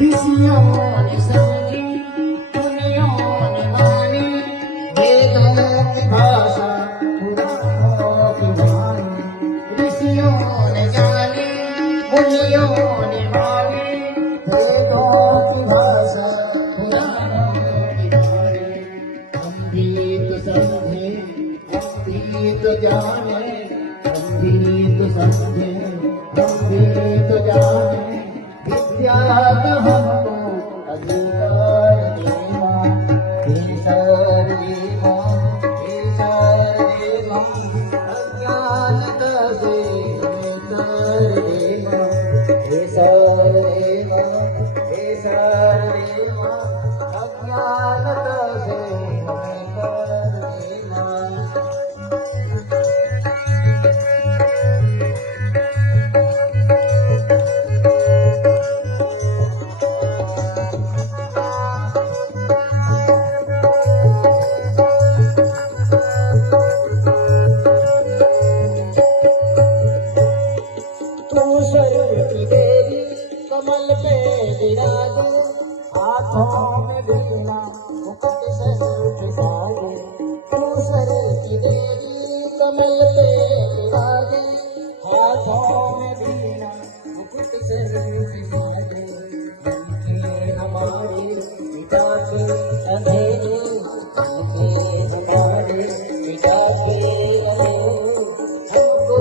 ऋषियों ने समझी मुनियों ने मानी वेदों की भाषा पुराणों की वाणी ऋषियों ने जानी मुनियों ने मानी वेदों की भाषा पुराणों की वाणी हम भी तो समझे हम भी तो जाने हम भी तो समझे हम भी तो जाने विद्या का हमको अधिकार देवा केसर देवा अज्ञानता से हमें कर देवा केसर देवा अज्ञानता से हमें कर देवा कमल पे विराजो हाथों में वीणा मुकुट सर साजे तू सर की देवी कमल पे विराजे हाथों में वीणा मुकुट सर साजे बनके हमारे पिता के अंधेरे बनके हमारे पिता के अंधेरे हमको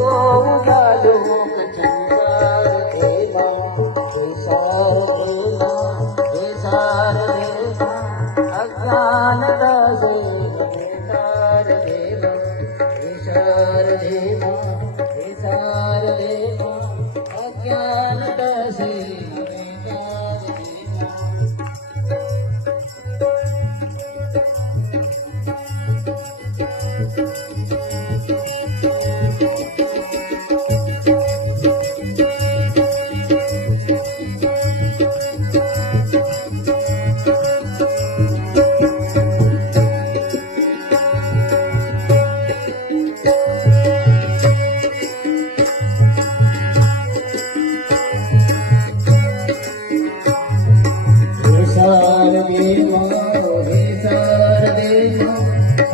उजालो अज्ञानता से हमें तार देवा विचार देवा अज्ञानता से हमें तार देवा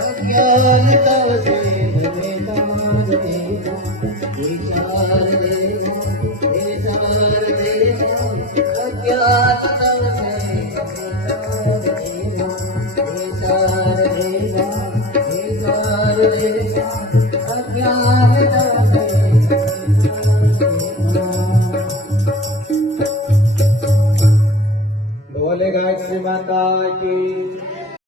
अज्ञानता से हमें तार देवा विचार देवा अज्ञानता से हमें तार देवा विचार देवा अज्ञानता से बोले गायत्री माता की